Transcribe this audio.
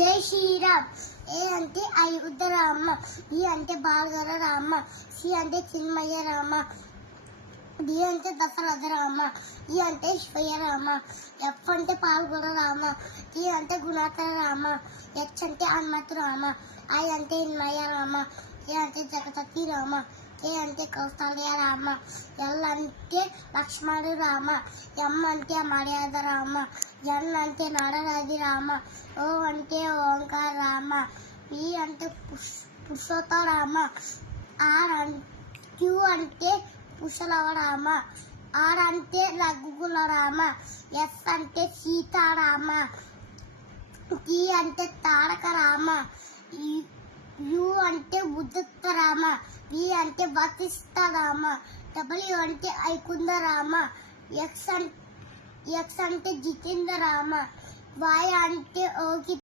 జై శ్రీరామ్. ఏ అంటే అయోధ్య రామ, ఈ అంటే బాలగర రామ, సి అంటే చిన్మయ్య రామ, డి అంటే దశరథ రామ, ఈ అంటే శ్వయ రామ, ఎఫ్ అంటే పాల్గొన రామ, టి అంటే గుణాకర రామ, హెచ్ అంటే హనుమతు రామ, ఐ అంటే ఇన్మయ్య రామ, ఏ అంటే జగతీ రామ, ఏ అంటే కౌసల్య రామ, ఎల్ అంటే లక్ష్మణుడు రామ, ఎం అంటే మర్యాద రామ, ఎన్ అంటే నడరాజి రామ, ఓ అంటే ఓంకార రామ, పి అంటే పురుషోత్త రామ, క్యూ అంటే కుశలవ రామ, ఆర్ అంటే రఘుకుల రామ, ఎస్ అంటే సీతారామ, టి అంటే తారక రామ, యు అంటే ఉదిత రామ, వి అంటే వశిష్ఠ రామ, డబ్ల్యూ అంటే ఐకుంద రామ, ఎక్స్ అంటే జితేంద్ర రామ, వై అంటే ఓకి